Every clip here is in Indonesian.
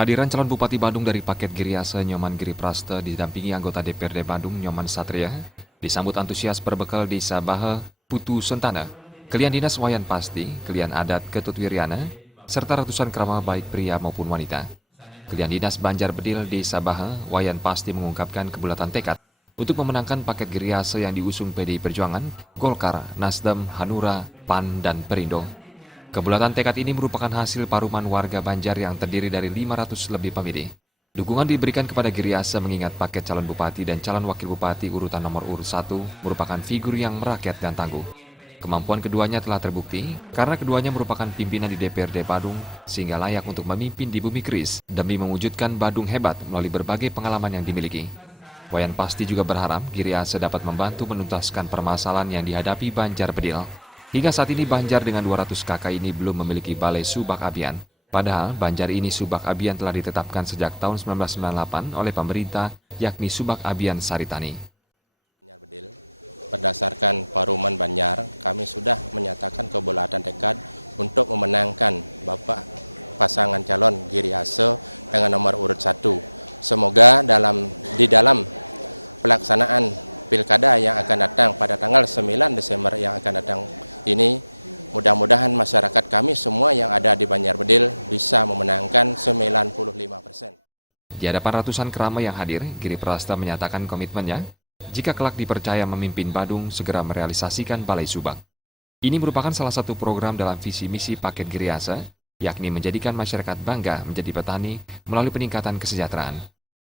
Kehadiran calon Bupati Bandung dari paket Giriase Nyoman Giriprasta didampingi anggota DPRD Bandung Nyoman Satria disambut antusias berbekal di Sabahe, Putu Sentana, Kelian Dinas Wayan Pasti, Kelian Adat Ketut Wiryana, serta ratusan keramat baik pria maupun wanita. Kelian Dinas Banjar Bedil di Sabahe, Wayan Pasti mengungkapkan kebulatan tekad untuk memenangkan paket Giriase yang diusung PDI Perjuangan, Golkar, Nasdem, Hanura, PAN, dan Perindo. Kebulatan tekad ini merupakan hasil paruman warga Banjar yang terdiri dari 500 lebih pemilih. Dukungan diberikan kepada Giriase mengingat paket calon bupati dan calon wakil bupati urutan nomor urut 1 merupakan figur yang merakyat dan tangguh. Kemampuan keduanya telah terbukti karena keduanya merupakan pimpinan di DPRD Badung sehingga layak untuk memimpin di bumi keris demi mewujudkan Badung hebat melalui berbagai pengalaman yang dimiliki. Wayan Pasti juga berharap Giriase dapat membantu menuntaskan permasalahan yang dihadapi Banjar Bedil. Hingga saat ini Banjar dengan 200 kakak ini belum memiliki balai subak abian. Padahal Banjar ini subak abian telah ditetapkan sejak tahun 1998 oleh pemerintah, yakni subak abian Saritani. Banjar Bedil, berdasarkan paruman Banjar, kami sudah menyatakan kebulatan tekad untuk memenangkan Bapak pasangan calon Giriase dengan nomor urut 1. Semoga di dalam pelaksanaan pilkada yang akan datang pada tanggal 9 Desember yang akan datang ini, mudah-mudahan masyarakat kami semua yang ada di Banjar Bedil bisa memenangkan 95%. Di hadapan ratusan keramat yang hadir, Giriprasta menyatakan komitmennya jika kelak dipercaya memimpin Badung segera merealisasikan Balai Subak. Ini merupakan salah satu program dalam visi misi paket Giriase, yakni menjadikan masyarakat bangga menjadi petani melalui peningkatan kesejahteraan.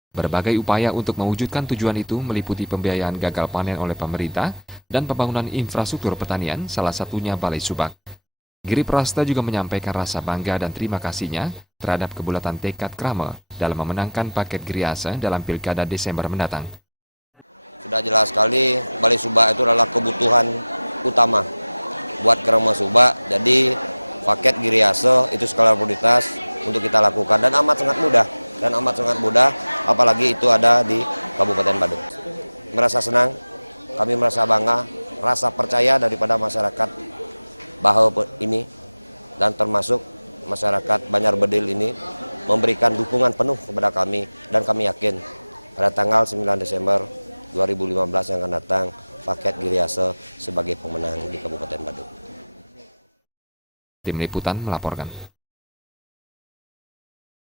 Berbagai upaya untuk mewujudkan tujuan itu meliputi pembiayaan gagal panen oleh pemerintah dan pembangunan infrastruktur pertanian, salah satunya Balai Subak. Giriprasta juga menyampaikan rasa bangga dan terima kasihnya terhadap kebulatan tekad Krame dalam memenangkan paket Giriase dalam Pilkada Desember mendatang. Sudah jelas sekali Balai Subak itu adalah kebutuhan utama buat Krame Subak. Jadi paket Giriase itu skala prioritas untuk kita lakukan dan amat sangat mudah, apalagi itu ada di Kabupaten Badung. Merasa senang, kami merasa bangga, rasa percaya daripada masyarakat Bahe ini dan termasuk masyarakat Banjar Bedil ini memberikan dukungan penuh kepada kami dan kami yakin pada tanggal 9 Desember 2015 yang akan datang paket Giriase sebagai pemenang di Kabupaten Badung. Tim Liputan melaporkan.